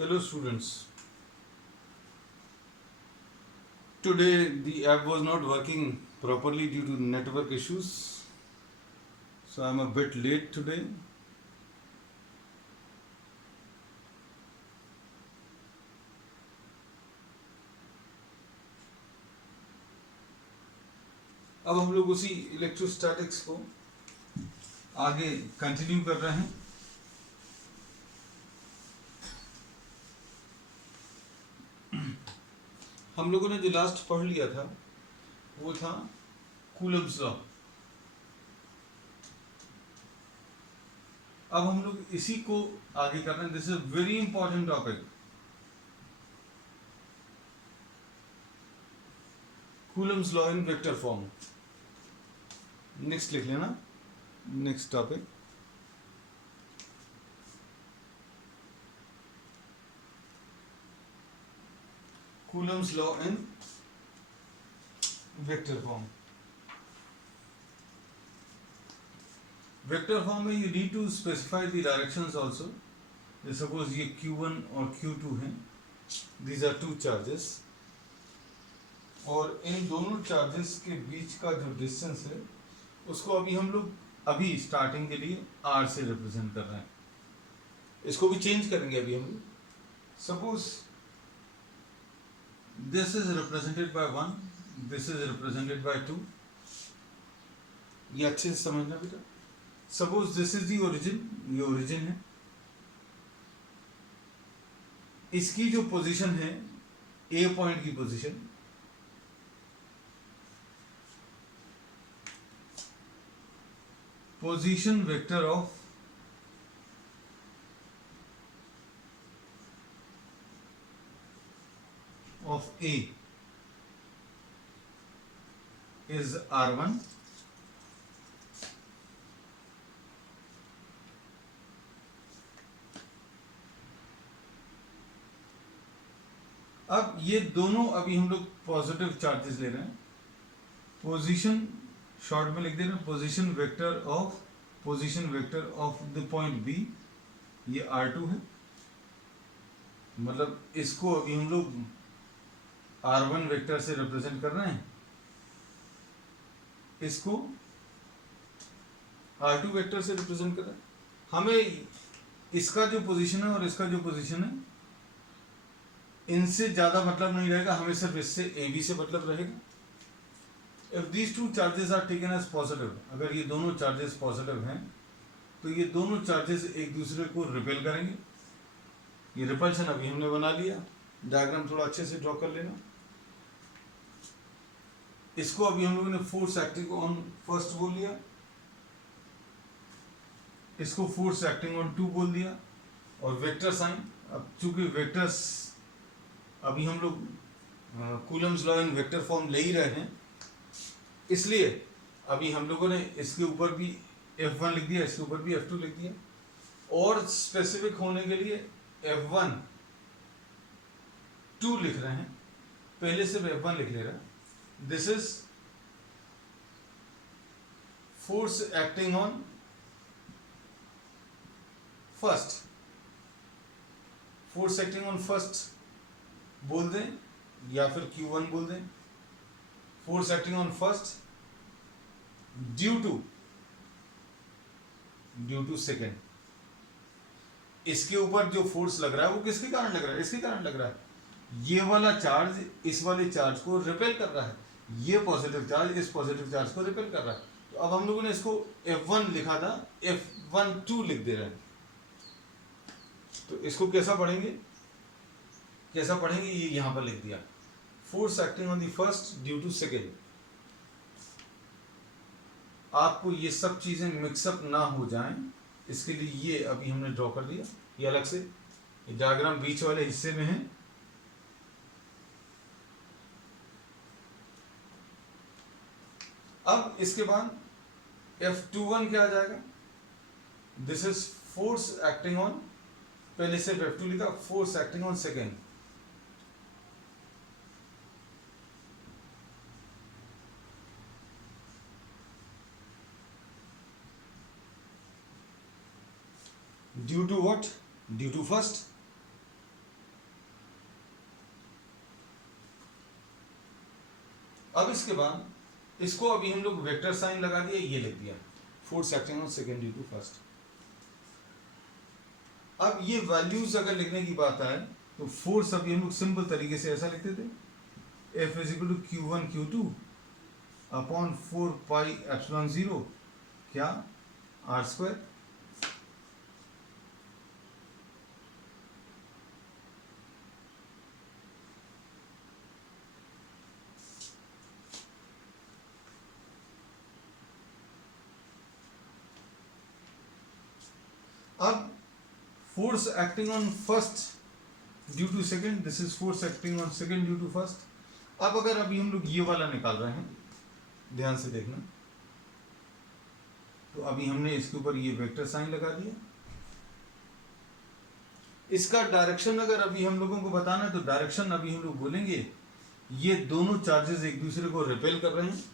Hello students. Today the app was not working properly due to network issues. So I'm a bit late today. अब हम लोग उसी electrostatics को आगे continue कर रहे हैं. हम लोगों ने जो लास्ट पढ़ लिया था वो था कूलम्स लॉ. अब हम लोग इसी को आगे कर रहे हैं. This is very important topic. Coulomb's law in vector form. Next लिख लेना. Next topic Coulomb's law in vector form. Vector form में you need to specify the directions also. Suppose ये Q1 और Q2 हैं. These are two charges. और इन दोनों charges के बीच का जो डिस्टेंस है उसको अभी हम लोग अभी स्टार्टिंग के लिए R से रिप्रेजेंट कर रहे हैं. इसको भी चेंज करेंगे अभी हम लोग. Suppose this is represented by 1, this is represented by 2. ये अच्छे से समझना बेटा. Suppose this is the origin. ये ओरिजिन है. इसकी जो पोजीशन है ए पॉइंट की position position vector of A is R1. अब ये दोनों अभी हम लोग पॉजिटिव चार्जेस ले रहे हैं. पोजीशन शॉर्ट में लिख दे रहे हैं position vector of the point B. ये R2 है. मतलब इसको अभी हम लोग R1 वेक्टर से रिप्रेजेंट कर रहे हैं. इसको R2 वेक्टर से रिप्रेजेंट कर रहे हैं. हमें इसका जो पोजीशन है और इसका जो पोजीशन है इनसे ज्यादा मतलब नहीं रहेगा. हमें सिर्फ इससे AB से मतलब रहेगा. If these two charges are taken as positive, अगर ये दोनों चार्जेस पॉजिटिव हैं तो ये दोनों चार्जेस एक दूसरे को रिपेल करेंगे. ये रिपल्शन अभी हमने बना लिया. डायग्राम थोड़ा अच्छे से ड्रॉ कर लेना. इसको अभी हम लोगों ने फोर्स एक्टिंग ऑन फर्स्ट बोल दिया. इसको फोर्स एक्टिंग ऑन 2 बोल दिया. और वेक्टर साइन, अब चूंकि वेक्टर्स अभी हम लोग Coulomb's law in vector form ले ही रहे हैं इसलिए अभी हम लोगों ने इसके ऊपर भी F1 लिख दिया, इसके ऊपर भी F2 लिख दिया. और स्पेसिफिक होने के लिए F1 2 लिख रहे हैं. पहले से F1 लिख ले रहा है. This is force acting on first. Force acting on first बोल दें या फिर Q1 बोल दें. Force acting on first due to second. इसके ऊपर जो फोर्स लग रहा है वो किसके कारण लग रहा है? इसके कारण लग रहा है. ये वाला चार्ज इस वाले चार्ज को रिपेल कर रहा है. ये पॉजिटिव चार्ज इस पॉजिटिव चार्ज को रिपेल कर रहा है. तो अब हम लोगों ने इसको F1 लिखा था, F1 2 लिख दे रहे हैं. तो इसको कैसा पढ़ेंगे ये यहां पर लिख दिया. Force acting on the first due to second. आपको ये सब चीजें मिक्सअप ना हो जाएं इसके लिए ये अभी हमने ड्रॉ कर दिया. ये अलग से डायग्राम बीच वाले हिस्से में है. अब इसके बाद F21 क्या आ जाएगा? This is force acting on, पहले से F2 लिखा, force acting on second. Due to what? Due to first. अब इसके बाद इसको अभी हम लोग वेक्टर साइन लगा दिया, ये लिख दिया force acting on second due to first. अब ये वैल्यूज अगर लिखने की बात आए तो फोर्स अभी हम लोग सिंपल तरीके से ऐसा लिखते थे, F is equal to Q1 Q2 upon 4 pi epsilon 0 क्या आर स्क्वायर। अब force acting on first due to second, this is force acting on second due to first. अब अगर अभी हम लोग ये वाला निकाल रहे हैं, ध्यान से देखना, तो अभी हमने इसके ऊपर ये वेक्टर साइन लगा दिया। इसका डायरेक्शन अगर अभी हम लोगों को बताना है तो डायरेक्शन अभी हम लोग बोलेंगे ये दोनों चार्जेस एक दूसरे को रिपेल कर रहे हैं,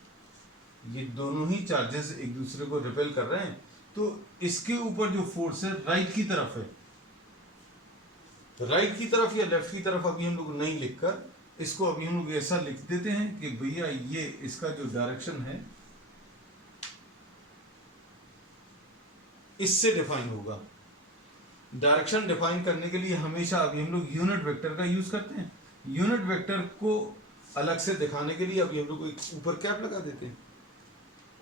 ये दोनों ही चार्जेस एक दूसरे को रिपेल कर रहे हैं, तो इसके ऊपर जो फोर्स है राइट की तरफ है, राइट की तरफ या लेफ्ट की तरफ अभी हम लोग नहीं लिखकर इसको अभी हम लोग ऐसा लिख देते हैं कि भैया ये इसका जो डायरेक्शन है इससे डिफाइन होगा। डायरेक्शन डिफाइन करने के लिए हमेशा अभी हम लोग यूनिट वेक्टर का यूज करते हैं। यूनिट वेक्टर को अलग से दिखाने के लिए अभी हम लोग ऊपर कैप लगा देते हैं।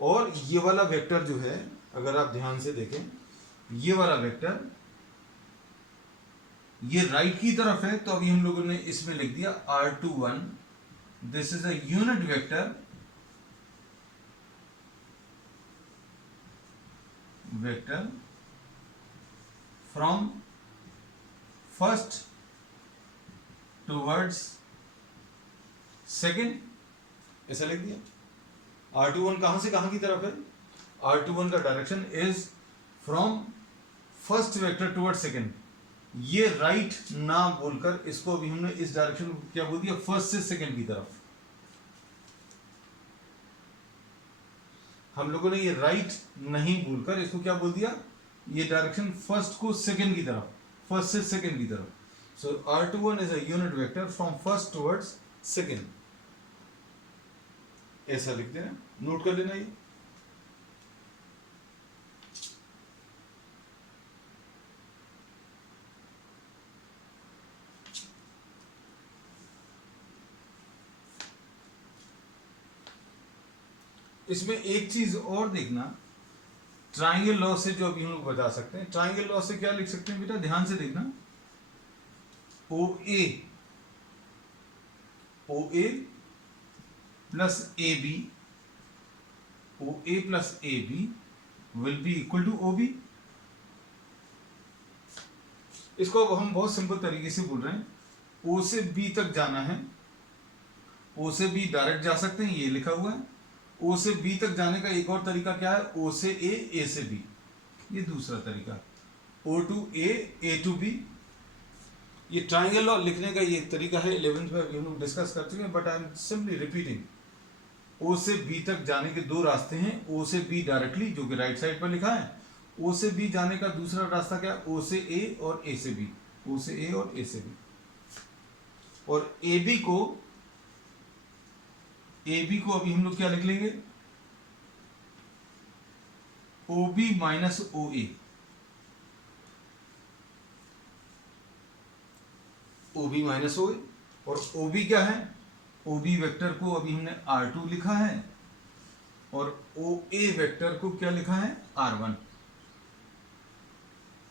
और ये वाला वेक्टर जो है, अगर आप ध्यान से देखें, ये वाला वेक्टर ये राइट की तरफ है, तो अभी हम लोगों ने इसमें लिख दिया R21, this is a unit vector, vector from first towards second, ऐसा लिख दिया। R21 कहां से कहां की तरफ है? R21 का direction is from first vector towards second. ये राइट ना बोलकर इसको अभी हमने इस डायरेक्शन को क्या बोल दिया, फर्स्ट से सेकेंड की तरफ। हम लोगों ने ये राइट नहीं बोलकर इसको क्या बोल दिया, ये डायरेक्शन फर्स्ट को सेकेंड की तरफ, फर्स्ट से सेकेंड की तरफ। सो R21 is a unit vector from first towards second, ऐसा लिख देना, नोट कर लेना ये। इसमें एक चीज और देखना, ट्राइंगल लॉ से जो अभी हम लोग बता सकते हैं, ट्राइंगल लॉ से क्या लिख सकते हैं बेटा, ध्यान से देखना, OA plus AB, OA plus AB will be equal to OB। इसको अब हम बहुत सिंपल तरीके से बोल रहे हैं, O से B तक जाना है, O से B डायरेक्ट जा सकते हैं, ये लिखा हुआ है। O से B तक जाने का एक और तरीका क्या है, O से A, A से B, ये दूसरा तरीका, O to A, A to B। ये ट्राइंगल लॉ लिखने का ये तरीका है, 11th में अभी हम लोग डिस्कस कर चुके हैं, but I am simply repeating. O से B तक जाने के दो रास्ते हैं, O से B डायरेक्टली जो कि राइट साइड पर लिखा है, O से B जाने का दूसरा रास्ता क्या है, O से A और A से B, O से A और A से B। और AB को अभी हम लोग क्या लिख लेंगे, OB minus OA, OB minus OA। और OB क्या है, OB वेक्टर को अभी हमने R2 लिखा है, और OA वेक्टर को क्या लिखा है, R1।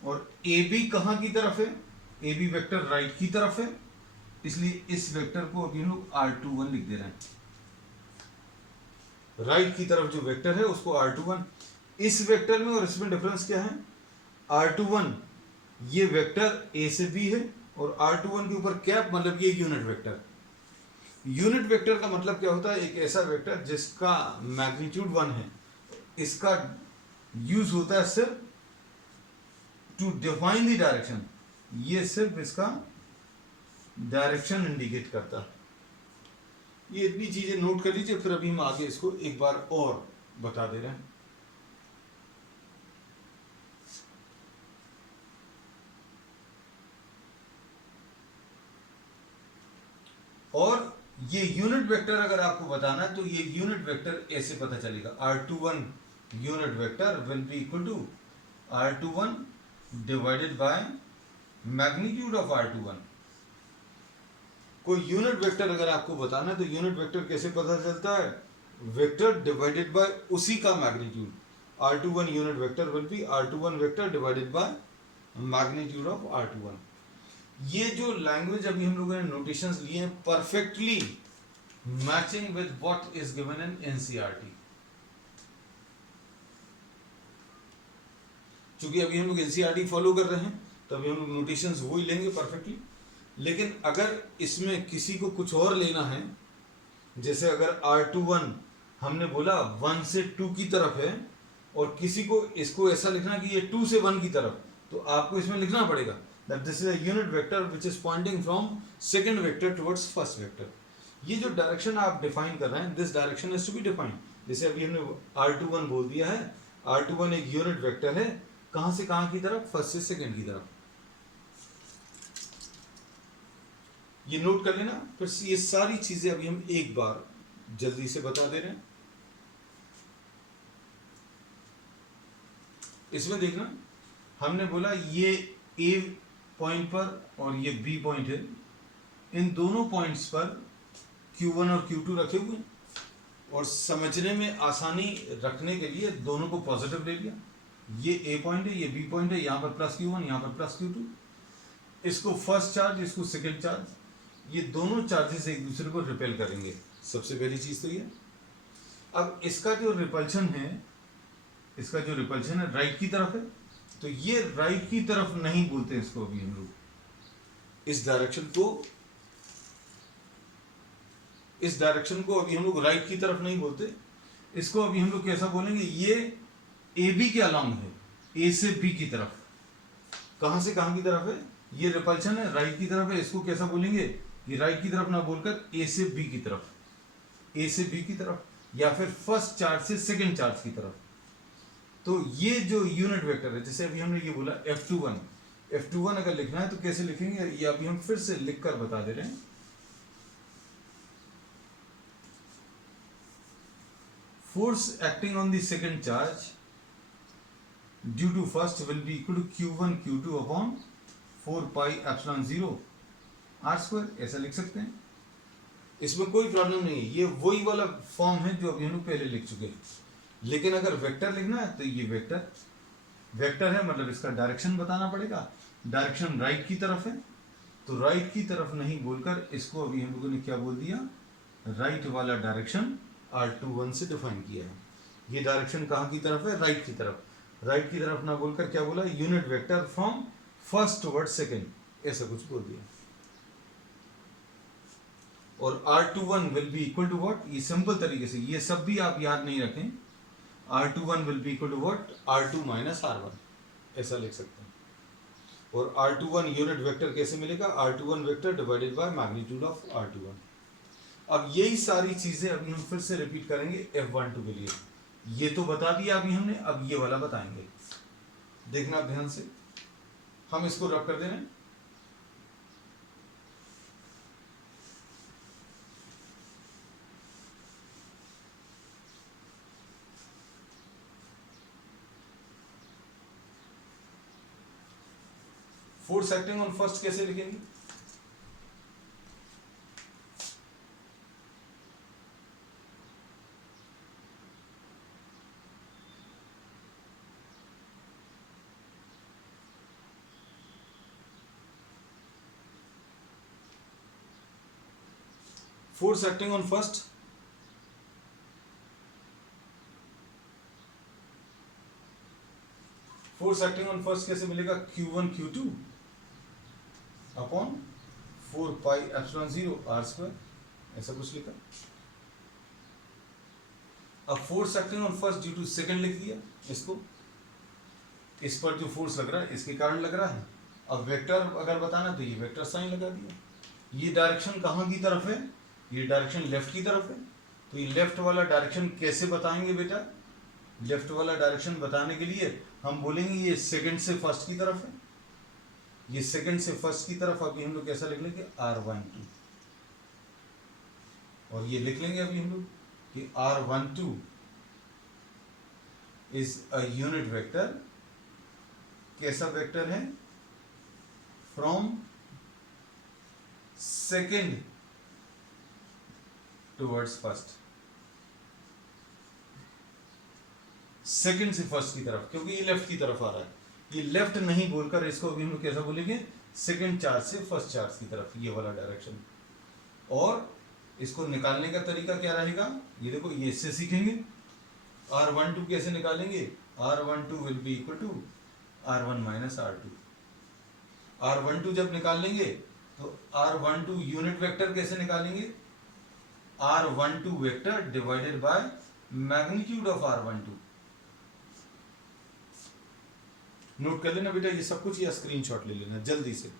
और AB कहां की तरफ है, AB वेक्टर राइट की तरफ है, इसलिए इस वेक्टर को अभी हम लोग R21 लिख दे रहे हैं। राइट की तरफ जो वेक्टर है उसको R21। इस वेक्टर में और इसमें डिफरेंस क्या है, R21 ये वेक्टर A से B है, और R21 के ऊपर कैप, मतलब ये यूनिट वेक्टर। यूनिट वेक्टर का मतलब क्या होता है, एक ऐसा वेक्टर जिसका मैग्नीट्यूड 1 है, इसका यूज होता है सिर्फ टू डिफाइन द डायरेक्शन, ये सिर्फ इसका डायरेक्शन इंडिकेट करता है। ये इतनी चीजें नोट कर लीजिए, फिर अभी हम आगे इसको एक बार और बता दे रहे हैं। और ये यूनिट वेक्टर अगर आपको बताना है तो ये यूनिट वेक्टर ऐसे पता चलेगा, R21 unit vector will be equal to R21 divided by magnitude of R21। कोई यूनिट वेक्टर अगर आपको बताना है तो यूनिट वेक्टर कैसे पता चलता है, वेक्टर डिवाइडेड बाय उसी का magnitude. R21 unit vector will B R21 vector divided by magnitude of R21। ये जो लैंग्वेज अभी हम लोगों ने नोटेशंस लिए हैं perfectly matching with what is given in NCERT. क्योंकि अभी हम लोग एनसीईआरटी फॉलो कर रहे हैं तो अभी हम लोग नोटेशंस वही लेंगे परफेक्टली। लेकिन अगर इसमें किसी को कुछ और लेना है, जैसे अगर R21 हमने बोला 1 से 2 की तरफ है और किसी को इसको ऐसा लिखना कि ये 2 से 1 की तरफ, तो आपको इसमें लिखना पड़ेगा that this is a unit vector which is pointing from second vector towards first vector। ये जो डायरेक्शन आप डिफाइन कर रहे हैं, this direction is to be defined. जैसे अभी हमने R21 बोल दिया है, R21 एक यूनिट वेक्टर है, कहां से कहां की तरफ, फर्स्ट से सेकंड की तरफ। ये नोट कर लेना। फिर ये सारी चीजें अभी हम एक बार जल्दी से बता दे रहे हैं। इसमें देखना, हमने बोला ये ए पॉइंट पर और ये बी पॉइंट है, इन दोनों पॉइंट्स पर Q1 और Q2 रखे हुए हैं और समझने में आसानी रखने के लिए दोनों को पॉजिटिव ले लिया। ये ए पॉइंट है, ये बी पॉइंट है, यहाँ पर प्लस Q1, यहाँ पर प्लस Q2। इसको फर्स्ट चार्ज, इसको सेकेंड चार्ज, ये दोनों चार्जेस एक दूसरे को रिपेल करेंगे। सबसे पहली चीज तो ये। अब इसका जो रिपल्शन है, इसका जो रिपल्शन है राइट की तरफ है, तो ये राइट की तरफ नहीं बोलते इसको अभी हम लोग। इस डायरेक्शन को अभी हम लोग राइट की तरफ नहीं बोलते, इसको अभी हम लोग कैसा बोलेंगे, ये ए बी के अलॉन्ग है, ए से बी की तरफ। कहां से कहां की तरफ है, ये रिपल्शन है राइट की तरफ है, इसको कैसा बोलेंगे, ये राइट की तरफ ना बोलकर ए से बी की तरफ, ए से बी की तरफ, या फिर फर्स्ट चार्ज से सेकेंड चार्ज की तरफ। तो ये जो यूनिट वेक्टर है, जैसे अभी हमने ये बोला F21 अगर लिखना है तो कैसे लिखेंगे, ये अभी हम फिर से लिखकर बता दे रहे हैं। Force acting on the second charge due to first will be equal to Q1 Q2 upon 4 pi epsilon 0 R², ऐसा लिख सकते हैं। इसमें कोई प्रॉब्लम नहीं है, ये वही वाला फॉर्म है जो अभी हम लोग पहले लिख चुके हैं। लेकिन अगर वेक्टर लिखना है तो ये वेक्टर है, मतलब इसका डायरेक्शन बताना पड़ेगा। डायरेक्शन राइट की तरफ है, तो राइट की तरफ नहीं बोलकर इसको अभी हम लोगों ने क्या बोल दिया, राइट वाला डायरेक्शन R21 से डिफाइन किया है। ये डायरेक्शन कहाँ की तरफ है, राइट की तरफ। राइट की तरफ ना बोलकर क्या बोला, unit vector from first toward second, ऐसा कुछ बोल दिया। और R21 will be equal to what, ये सिंपल तरीके से, ये सब भी आप याद नहीं रखें, R21 will be equal to what, R2 minus R1, ऐसा लिख सकते हैं। और R21 यूनिट वेक्टर कैसे मिलेगा, R21 vector divided by magnitude of R21। अब यही सारी चीजें अभी हम फिर से रिपीट करेंगे F12 के लिए। ये तो बता दिया अभी हमने, अब ये वाला बताएंगे। देखना ध्यान से, हम इसको रब कर दे रहे हैं। फोर्स एक्टिंग ऑन फर्स्ट कैसे लिखेंगे, force acting on first, force acting on first कैसे मिलेगा, Q1 Q2 upon 4 pi epsilon 0 R², ऐसा कुछ लिखा। अब force acting on first due to second लिख दिया इसको, इस पर जो फोर्स लग रहा है इसके कारण लग रहा है। अब वेक्टर अगर बताना तो ये वेक्टर साइन लगा दिया। ये डायरेक्शन कहाँ की तरफ है, ये डायरेक्शन लेफ्ट की तरफ है, तो ये लेफ्ट वाला डायरेक्शन कैसे बताएंगे बेटा, लेफ्ट वाला डायरेक्शन बताने के लिए हम बोलेंगे ये सेकंड से फर्स्ट की तरफ है, ये सेकंड से फर्स्ट की तरफ अभी हम लोग कैसा लिख लेंगे, R12। और ये लिख लेंगे अभी हम लोग कि R12 is a unit vector. कैसा वेक्टर है? From second towards first, second से फर्स्ट की तरफ, क्योंकि ये लेफ्ट की तरफ आ रहा है। ये लेफ्ट नहीं बोलकर इसको अभी हम लोग कैसा बोलेंगे? सेकेंड चार्ज से फर्स्ट चार्ज की तरफ, ये वाला डायरेक्शन। और इसको निकालने का तरीका क्या रहेगा? ये देखो, ये इससे सीखेंगे। R12 कैसे निकालेंगे? R12 will be equal to R1 minus R2। R12 जब निकाल लेंगे तो R12 यूनिट वेक्टर कैसे निकालेंगे? R12 vector divided by magnitude of R12। Note कर लेना बेटा ये सब कुछ, या स्क्रीनशॉट ले लेना जल्दी से।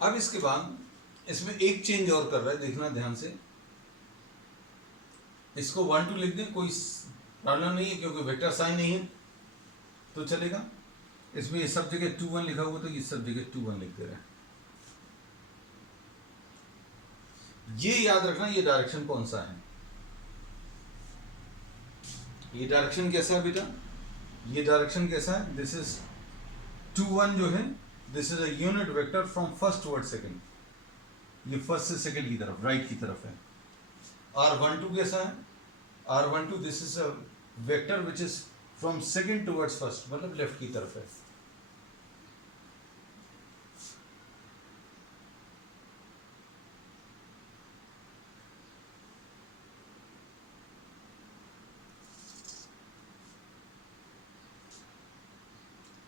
अब इसके बाद इसमें एक चेंज और कर रहा है, देखना ध्यान से। इसको 1 2 लिख दें, कोई प्रॉब्लम नहीं है, क्योंकि वेक्टर साइन नहीं है तो चलेगा। इसमें ये सब जगह 2 1 लिखा हुआ तो ये सब जगह 2 1 लिख दे रहे हैं। ये याद रखना, ये डायरेक्शन कौन सा है। ये डायरेक्शन कैसा है बेटा? ये डायरेक्शन कैसा है? दिस इज 2 1 जो है, this is a unit vector from first toward second. ये फर्स्ट से सेकंड की तरफ, राइट की तरफ है। R12 कैसा है? R12 this is a vector which is from second towards first, मतलब लेफ्ट की तरफ है।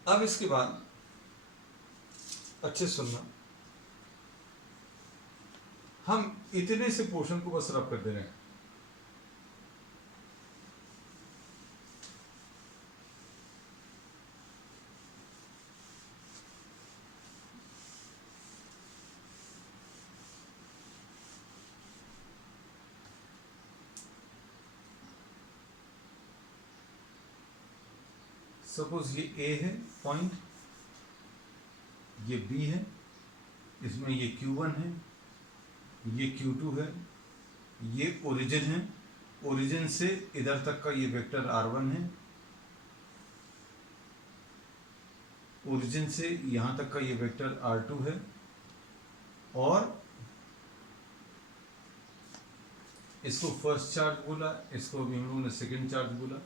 अब इसके बाद अच्छे सुनना, हम इतने से पोर्शन को बस रब कर दे रहे हैं। सपोज ये A है पॉइंट, ये B है, इसमें ये Q1 है, ये Q2 है, ये ओरिजिन है, ओरिजिन से इधर तक का ये वेक्टर R1 है, ओरिजिन से यहाँ तक का ये वेक्टर R2 है, और इसको फर्स्ट चार्ज बोला, इसको अभी हम लोगों ने सेकेंड चार्ज बोला।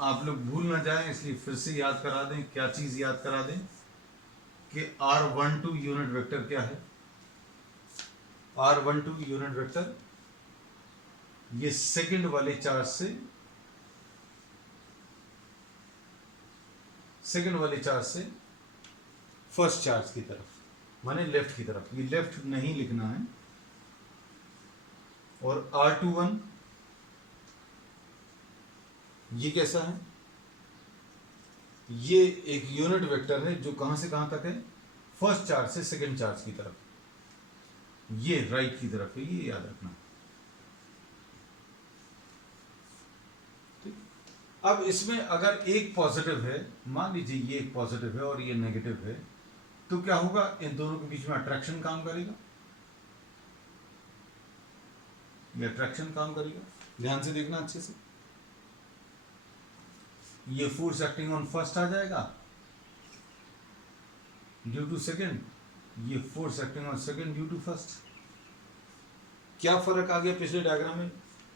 आप लोग भूल ना जाएं इसलिए फिर से याद करा दें। क्या चीज याद करा दें? कि R12 यूनिट वेक्टर क्या है? R12 यूनिट वेक्टर ये सेकंड वाले चार्ज से, सेकंड वाले चार्ज से फर्स्ट चार्ज की तरफ, माने लेफ्ट की तरफ। ये लेफ्ट नहीं लिखना है। और R21 ये कैसा है? ये एक यूनिट वेक्टर है जो कहां से कहां तक है? फर्स्ट चार्ज से सेकंड चार्ज की तरफ, ये राइट की तरफ है, ये याद रखना। अब इसमें अगर एक पॉजिटिव है, मान लीजिए ये एक पॉजिटिव है और ये नेगेटिव है, तो क्या होगा? इन दोनों के बीच में अट्रैक्शन काम करेगा, ये अट्रैक्शन काम करेगा। ध्यान से देखना अच्छे से। ये फोर्स एक्टिंग ऑन फर्स्ट आ जाएगा ड्यू टू सेकंड, ये force acting on second due to first. क्या फर्क आ गया पिछले डायग्राम में?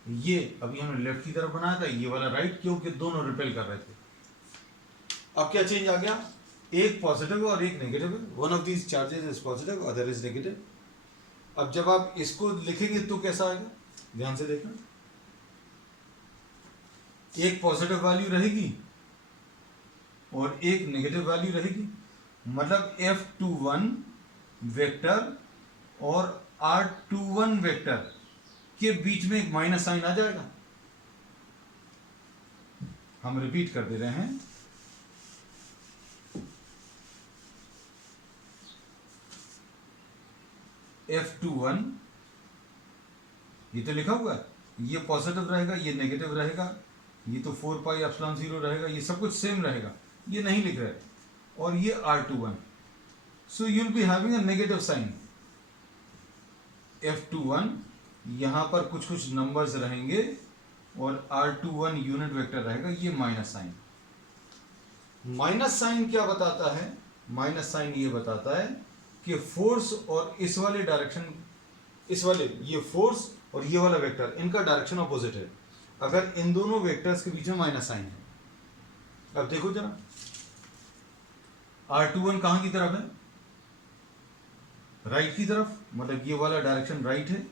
ये अभी हमने लेफ्ट की तरफ बनाया था, ये वाला राइट, क्योंकि दोनों रिपेल कर रहे थे। अब क्या चेंज आ गया? एक पॉजिटिव और एक नेगेटिव है। One of these charges is positive, other is negative. अब जब आप इसको लिखेंगे तो कैसा आएगा? ध्यान से देखना। एक पॉजिटिव वैल्यू रहेगी और एक नेगेटिव वैल्यू रहेगी, मतलब F21 वेक्टर और R21 वेक्टर के बीच में एक माइनस साइन आ जाएगा। हम रिपीट कर दे रहे हैं, F21 ये तो लिखा हुआ है, ये पॉजिटिव रहेगा, ये नेगेटिव रहेगा, ये तो 4 पाई एप्सिलॉन 0 रहेगा, ये सब कुछ सेम रहेगा, ये नहीं लिख रहे, और ये R21, so you will be having a negative sign. F21 यहां पर कुछ कुछ नंबर्स रहेंगे और R21 यूनिट वेक्टर रहेगा, ये माइनस साइन। माइनस साइन क्या बताता है? माइनस साइन ये बताता है कि फोर्स और इस वाले डायरेक्शन, इस वाले ये फोर्स और ये वाला वेक्टर, इनका डायरेक्शन अपोजिट है अगर इन दोनों वेक्टर्स के बीच में माइनस साइन है। अब देखो जरा, R21 कहां की तरफ है? राइट की तरफ, मतलब ये वाला डायरेक्शन राइट है।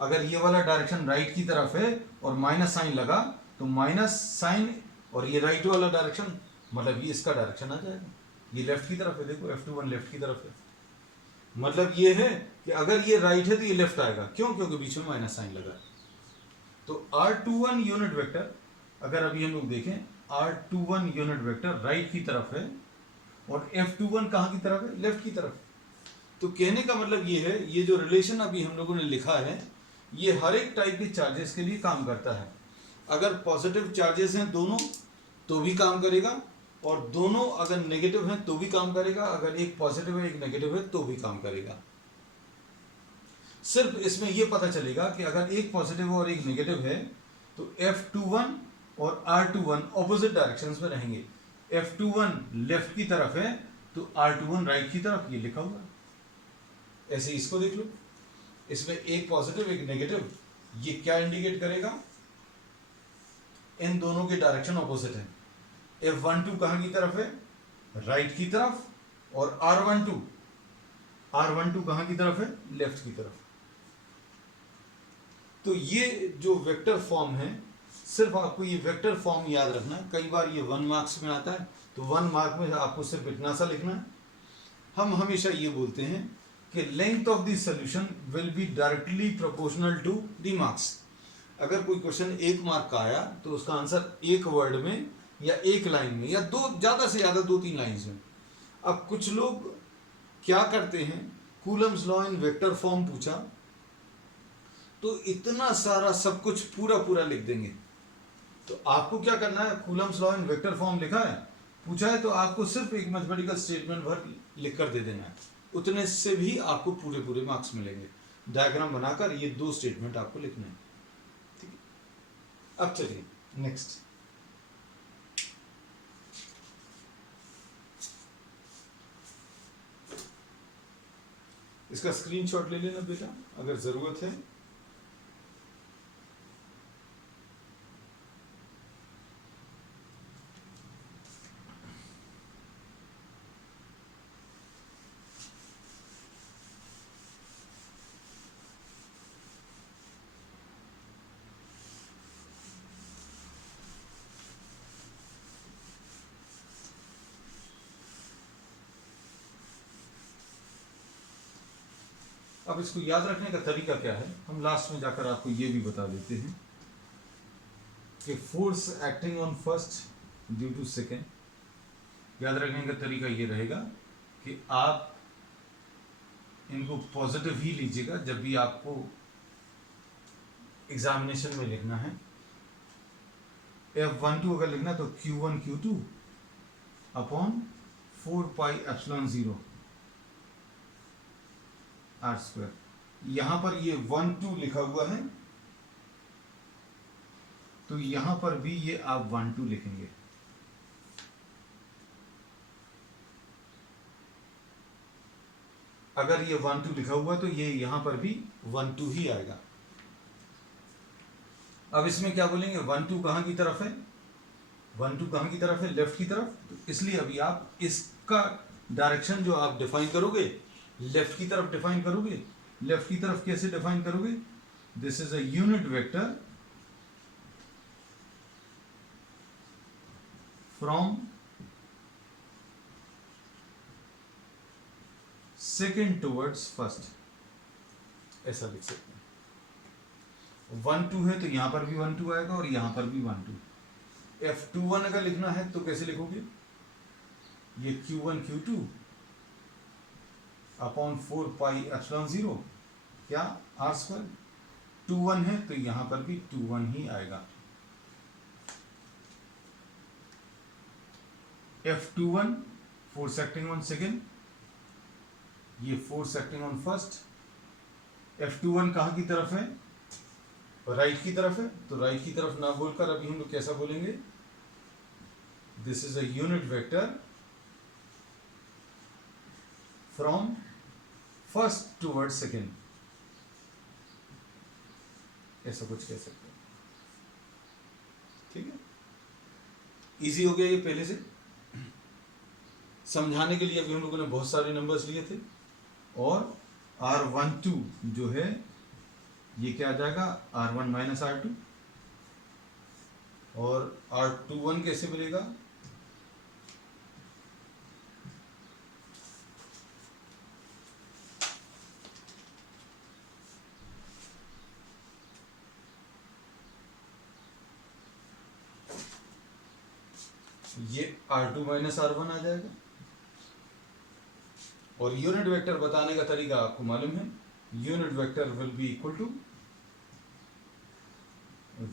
अगर ये वाला डायरेक्शन राइट की तरफ है और माइनस साइन लगा तो माइनस साइन, और ये राइट वाला डायरेक्शन मतलब ये इसका डायरेक्शन आ जाएगा, ये लेफ्ट की तरफ है। देखो F21 लेफ्ट की तरफ है, मतलब ये है कि अगर ये राइट है तो ये लेफ्ट आएगा। क्यों? क्योंकि बीच में माइनस साइन लगा। तो R21 यूनिट वेक्टर, अगर अभी हम लोग देखें, R21 यूनिट वेक्टर राइट की तरफ है और F21 कहां की तरफ है? लेफ्ट की तरफ। तो कहने का मतलब ये है, ये जो रिलेशन अभी हम लोगों ने लिखा है, ये हर एक टाइप के चार्जेस के लिए काम करता है। अगर पॉजिटिव चार्जेस हैं दोनों तो भी काम करेगा, और दोनों अगर नेगेटिव हैं तो भी काम करेगा, अगर एक पॉजिटिव है एक नेगेटिव है तो भी काम करेगा। सिर्फ इसमें यह पता चलेगा कि अगर एक पॉजिटिव और एक नेगेटिव है तो F21 और R21 ऑपोजिट डायरेक्शंस में रहेंगे। F21 लेफ्ट की तरफ है तो R21 राइट की तरफ, ये लिखा हुआ है। ऐसे इसको देख लो, इसमें एक पॉजिटिव एक नेगेटिव, ये क्या इंडिकेट करेगा? इन दोनों के डायरेक्शन ऑपोजिट है। F12 कहां की तरफ है? राइट की तरफ, और R12 कहां की तरफ है? लेफ्ट की तरफ। तो ये जो वेक्टर फॉर्म है, सिर्फ आपको ये वेक्टर फॉर्म याद रखना है। कई बार ये 1 मार्क्स में आता है, तो 1 मार्क में आपको सिर्फ इतना सा लिखना है। हम हमेशा ये बोलते हैं कि length of the solution will be directly proportional to the marks. अगर कोई क्वेश्चन 1 मार्क का आया तो उसका आंसर एक वर्ड में या एक लाइन में या ज़्यादा से ज़्यादा 2-3 लाइन्स में। अब कुछ लोग क्या करते हैं, Coulomb's law in vector form पूछा तो इतना सारा सब कुछ पूरा पूरा लिख देंगे। तो आपको क्या करना है, Coulomb's law in vector form लिखा है, पूछा है, तो आपको सिर्फ एक मैथमेटिकल स्टेटमेंट भर लिख कर दे देना है। उतने से भी आपको पूरे पूरे मार्क्स मिलेंगे। डायग्राम बनाकर ये 2 स्टेटमेंट आपको लिखने हैं। ठीक है, अब चलिए नेक्स्ट। इसका स्क्रीनशॉट ले लेना बेटा अगर जरूरत है। अब इसको याद रखने का तरीका क्या है, हम लास्ट में जाकर आपको ये भी बता देते हैं कि force acting on first due to second. याद रखने का तरीका ये रहेगा कि आप इनको पॉजिटिव ही लीजिएगा जब भी आपको एग्जामिनेशन में लिखना है। F12 अगर लिखना तो Q1 Q2 upon 4 pi epsilon 0 R²। यहां पर ये 1 2 लिखा हुआ है, तो यहां पर भी ये आप 1 2 लिखेंगे। अगर ये 1 2 लिखा हुआ तो ये यहां पर भी 1 2 ही आएगा। अब इसमें क्या बोलेंगे, 1 2 कहां की तरफ है? 1 2 कहां की तरफ है? लेफ्ट की तरफ। तो इसलिए अभी आप इसका डायरेक्शन जो आप डिफाइन करोगे, लेफ्ट की तरफ डिफाइन करोगे। लेफ्ट की तरफ कैसे डिफाइन करोगे? This is a unit vector from second towards first, ऐसा लिख सकते हैं। 1 2 है तो यहां पर भी 1 2 आएगा और यहां पर भी 1 2। F21 अगर लिखना है तो कैसे लिखोगे, ये Q1 Q2 upon 4 pi epsilon 0 क्या R स्क्वायर। 2 1 है तो यहां पर भी 2 1 ही आएगा। F21 force acting on second, ये force acting on first. F21 कहाँ की तरफ है, राइट की तरफ है, तो राइट की तरफ ना बोलकर अभी हम लोग कैसा बोलेंगे, this is a unit vector from first toward second, ऐसा कुछ कह सकते हैं। ठीक है, इजी हो गया ये पहले से। समझाने के लिए अभी हम लोगों ने बहुत सारे नंबर्स लिए थे, और R12 जो है ये क्या आ जाएगा, R1 माइनस R2, और R21 कैसे मिलेगा, ये R2 माइनस R1 आ जाएगा। और यूनिट वेक्टर बताने का तरीका आपको मालूम है, unit vector will be equal to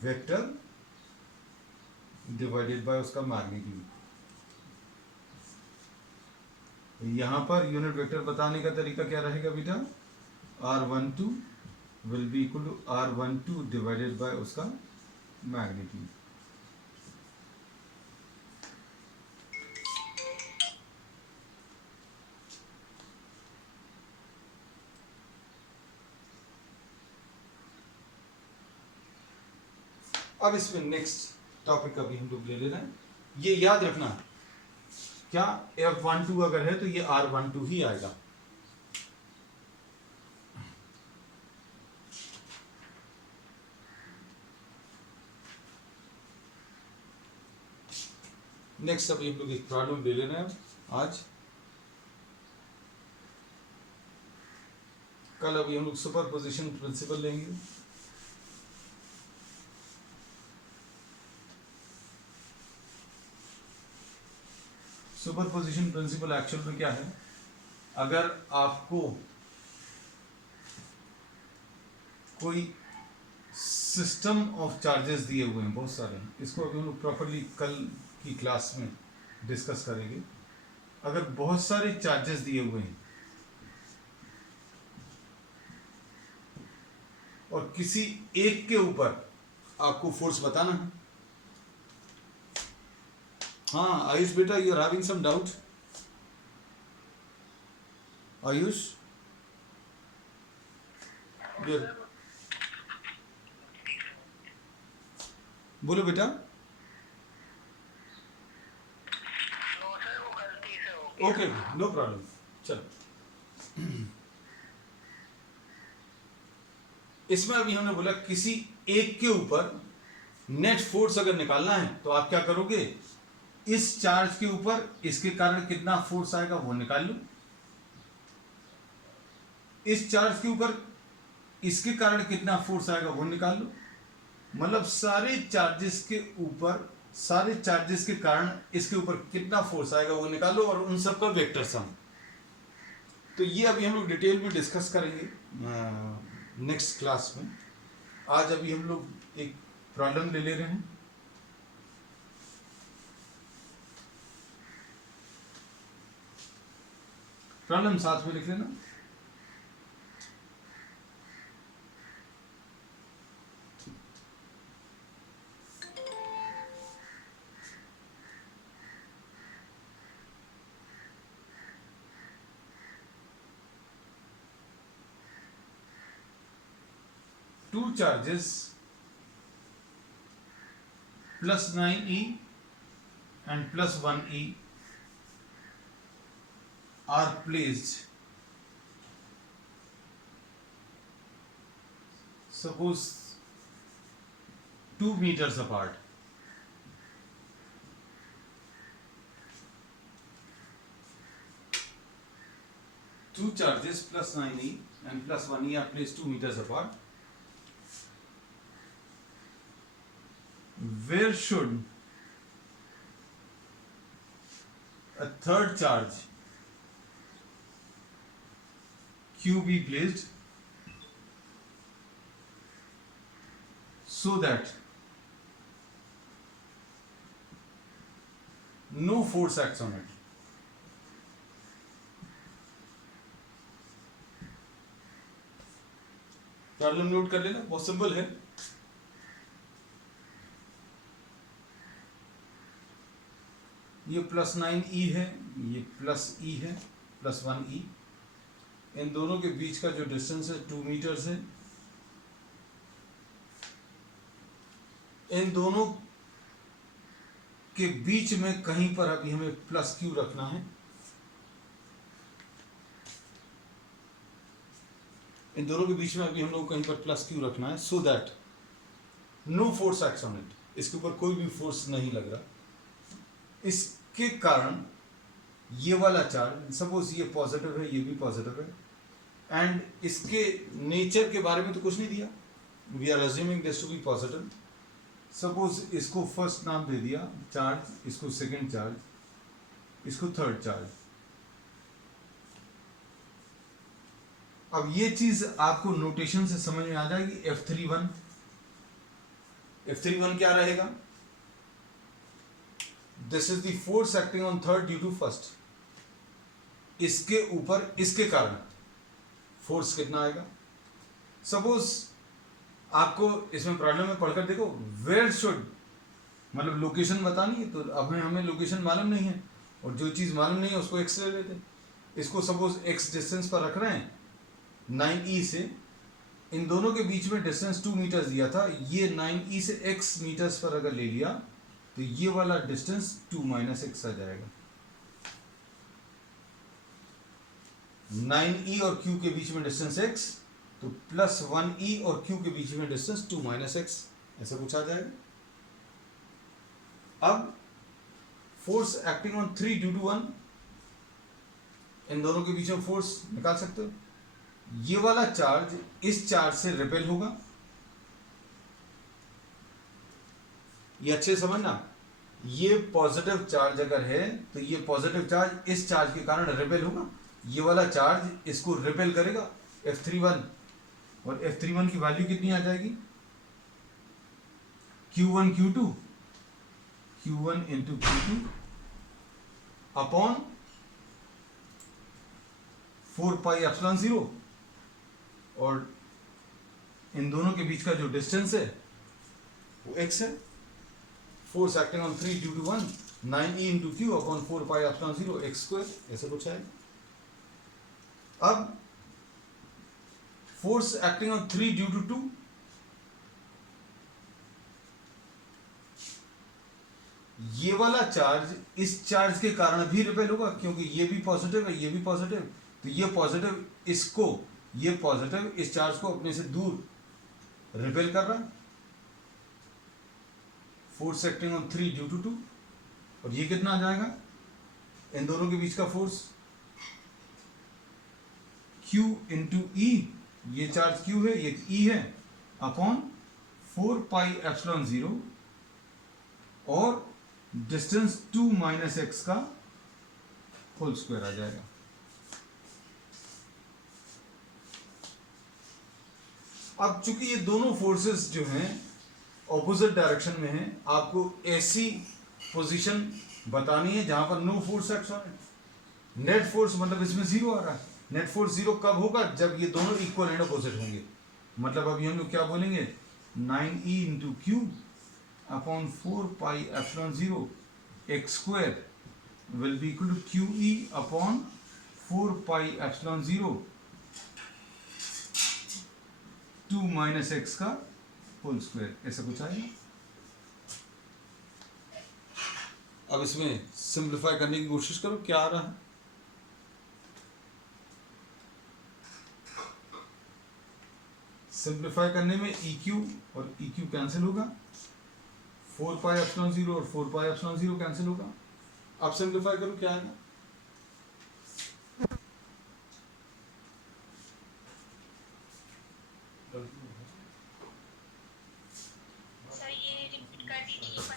vector divided by उसका मैग्नीट्यूड। यहां पर यूनिट वेक्टर बताने का तरीका क्या रहेगा बेटा, R12 will be equal to R12 divided by उसका मैग्नीट्यूड। अब इसमें नेक्स्ट टॉपिक अभी हम लोग ले ले रहे हैं, ये याद रखना क्या F12 अगर है तो ये R12 ही आएगा। नेक्स्ट अभी हम लोग एक प्रॉब्लम ले ले रहे हैं आज। कल अभी हम लोग सुपरपोजिशन प्रिंसिपल लेंगे। सुपरपोजिशन प्रिंसिपल एक्चुअल में क्या है, अगर आपको कोई सिस्टम ऑफ चार्जेस दिए हुए हैं बहुत सारे, इसको अभी हम लोग प्रॉपरली कल की क्लास में डिस्कस करेंगे। अगर बहुत सारे चार्जेस दिए हुए हैं और किसी एक के ऊपर आपको फोर्स बताना है, हाँ आयुष बेटा you are having some doubt, Ayush बोलो बेटा। ओके नो प्रॉब्लम, चलो। इसमें अभी हमने बोला किसी एक के ऊपर नेट फोर्स अगर निकालना है तो आप क्या करोगे, इस चार्ज के ऊपर इसके कारण कितना फोर्स आएगा वो निकाल लो, इस चार्ज के ऊपर इसके कारण कितना फोर्स आएगा वो निकाल लो, मतलब सारे चार्जेस के ऊपर सारे चार्जेस के कारण इसके ऊपर कितना फोर्स आएगा वो निकालो, और उन सब का वेक्टर सम। तो ये अभी हम लोग डिटेल में डिस्कस करेंगे नेक्स्ट क्लास में। आज अभी हम लोग एक प्रॉब्लम ले ले रहे हैं। प्रॉब्लम साथ में लिख लेना। Two charges plus 9e and plus 1e are placed, suppose 2 meters apart. two charges plus 9e and plus 1e are placed 2 meters apart. Where should a third charge Q be placed so that no force acts on it? Problem note कर लेना, बहुत simple है. ये plus 9e है, ये plus e है, plus 1e. इन दोनों के बीच का जो डिस्टेंस है 2 मीटर्स है. इन दोनों के बीच में कहीं पर अभी हमें प्लस q रखना है. इन दोनों के बीच में अभी हम लोग कहीं पर प्लस q रखना है so that no force acts on it. इसके ऊपर कोई भी फोर्स नहीं लग रहा. इसके कारण ये वाला चार्ज, सपोज ये पॉजिटिव है, ये भी पॉजिटिव है, एंड इसके नेचर के बारे में तो कुछ नहीं दिया. We are assuming this to be positive. Suppose इसको फर्स्ट नाम दे दिया चार्ज, इसको सेकंड चार्ज, इसको थर्ड चार्ज. अब ये चीज आपको नोटेशन से समझ में आ जाएगी. F31 क्या रहेगा? This is the force acting on third due to first. इसके ऊपर इसके कारण फोर्स कितना आएगा? सपोज आपको इसमें प्रॉब्लम में पढ़कर देखो, वेयर शुड मतलब लोकेशन बतानी है, तो अब हमें लोकेशन मालूम नहीं है, और जो चीज मालूम नहीं है उसको एक्स ले लेते हैं. इसको सपोज एक्स डिस्टेंस पर रख रहे हैं 9e से. इन दोनों के बीच में डिस्टेंस 2 मीटर्स दिया था. ये 9e से x मीटर्स पर अगर ले लिया तो ये वाला डिस्टेंस 2 माइनस x आ जाएगा. 9e और q के बीच में डिस्टेंस x, तो प्लस 1e और q के बीच में डिस्टेंस 2 माइनस x, ऐसा कुछ आ जाएगा. अब force acting on 3 due to 1, इन दोनों के बीच में फोर्स निकाल सकते हो. ये वाला चार्ज इस चार्ज से रिपेल होगा. ये अच्छे समझना, ये पॉजिटिव चार्ज अगर है तो ये पॉजिटिव चार्ज इस चार्ज के कारण रिपेल होगा. ये वाला चार्ज इसको रिपेल करेगा F31, और F31 की वैल्यू कितनी आ जाएगी? Q1 into Q2 upon 4 pi epsilon 0, और इन दोनों के बीच का जो डिस्टेंस है वो x है. Force acting on 3 due to 1, 9e into q upon 4 pi epsilon 0 x square, ऐसा कुछ है. अब force acting on 3 due to 2, ये वाला चार्ज इस चार्ज के कारण भी रिपेल होगा, क्योंकि ये भी पॉजिटिव है, ये भी पॉजिटिव. तो ये पॉजिटिव इसको, ये पॉजिटिव इस चार्ज को अपने से दूर रिपेल कर रहा है. Force acting on 3 due to 2, और ये कितना आ जाएगा? इन दोनों के बीच का फोर्स Q इंटू E, ये चार्ज Q है, ये E है, अपॉन 4 पाई एप्सिलॉन 0 और डिस्टेंस 2 माइनस x का होल स्क्वायर आ जाएगा. अब चूंकि ये दोनों फोर्सेस जो हैं ऑपोजिट डायरेक्शन में हैं, आपको ऐसी पोजीशन बतानी है जहां पर no force acts on it. Net force मतलब इसमें 0 आ रहा है. नेट फोर्स 0 कब होगा? जब ये दोनों इक्वल एंड अपोजिट होंगे. मतलब अभी हम लोग क्या बोलेंगे? 9e into q upon 4 pi epsilon 0 x square will be equal to QE upon 4 pi epsilon 0 2 minus x का होल स्क्वायर, ऐसा कुछ आएगा. अब इसमें सिंप्लीफाई करने की कोशिश करो, क्या आ रहा है? सिंप्लीफाई करने में EQ और EQ कैंसिल होगा, 4 पाई एप्सिलॉन 0 और 4 पाई एप्सिलॉन 0 कैंसिल होगा. अब सिंप्लीफाई करो, क्या आएगा?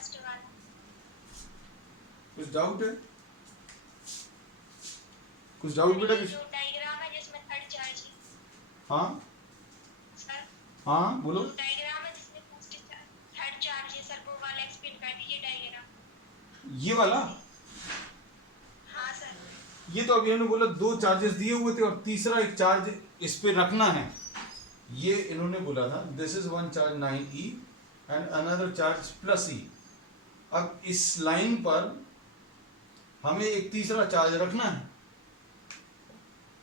फर्स्ट वाला। कुछ डाउट है? कुछ डाउट बेटा? ये जो डायग्राम है जिसमें थर्ड चार्ज है। हाँ सर हाँ बोलो। जो डायग्राम है जिसमें फर्स्ट थर्ड चार्ज है सर, वो वाला एक्सप्लेन कर दीजिए डायग्राम। ये वाला? हाँ सर। ये तो अभी हमने बोला दो चार्जेस दिए हुए थे और तीसरा एक चार्ज इस पे रखना है, ये इन्होंने बोला था। This is one charge 9e and another charge plus e. अब इस लाइन पर हमें एक तीसरा चार्ज रखना है।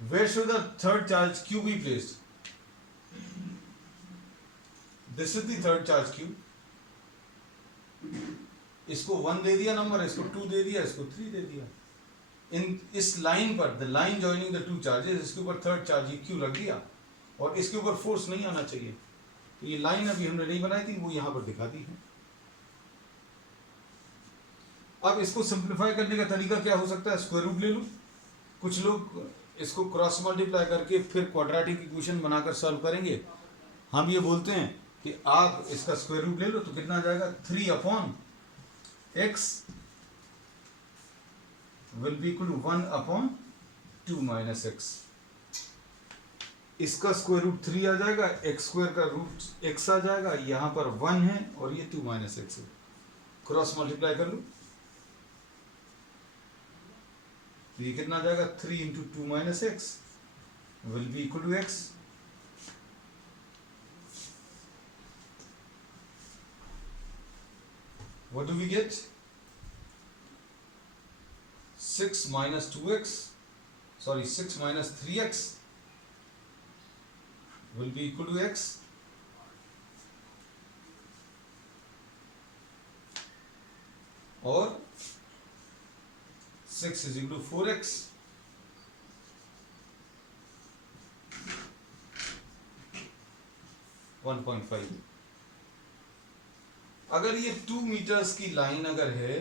Where should the third charge q be placed? This is the third charge q. इसको 1 दे दिया नंबर, इसको 2 दे दिया, इसको 3 दे दिया। इस लाइन पर the line joining the two charges, इसके ऊपर थर्ड चार्ज क्यू रख दिया और इसके ऊपर फोर्स नहीं आना चाहिए। तो ये लाइन अभी हमने नहीं बनाई थी, वो यहां पर दिखा दी है। अब इसको सिंप्लीफाई करने का तरीका क्या हो सकता है? स्क्वायर रूट ले लो। कुछ लोग इसको क्रॉस मल्टीप्लाई करके फिर क्वाड्रेटिक इक्वेशन बनाकर सॉल्व करेंगे। हम ये बोलते हैं कि आप इसका स्क्वायर रूट ले लो तो कितना आ जाएगा? 3/x will be equal to 1/2 minus x। इसका स्क्वायर रूट 3 आ जाएगा, एक्स स्क्वायर का रूट x आ जाएगा, यहां पर 1 है और ये 2 minus x है। क्रॉस मल्टीप्लाई कर लो तो ये कितना आ जाएगा? 3 into 2 minus x will be equal to x। What do we get? 6 minus 2x, sorry 6 minus 3x will be equal to x। और 6 is equal to 4x। अगर ये 2 मीटर्स की लाइन अगर है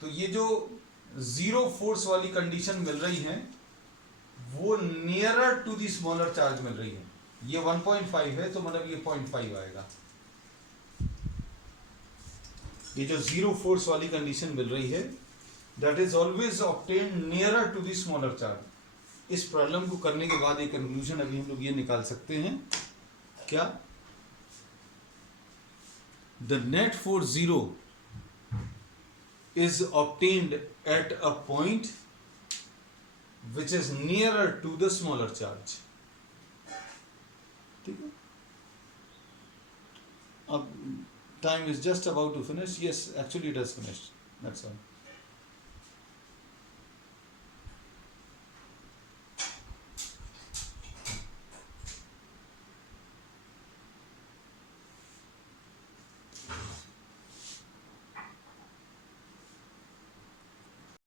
तो ये जो जीरो फोर्स वाली कंडीशन मिल रही है वो nearer to the smaller charge मिल रही है। ये 1.5 है तो मतलब ये 0.5 आएगा। ये जो जीरो फोर्स वाली कंडीशन मिल रही है that is always obtained nearer to the smaller charge. इस प्रॉब्लम को करने के बाद एक कंक्लूजन अभी हम लोग ये निकाल सकते हैं क्या? The net force zero is obtained at a point which is nearer to the smaller charge। ठीक है? अब time is just about to finish। Yes, actually it has finished, that's all।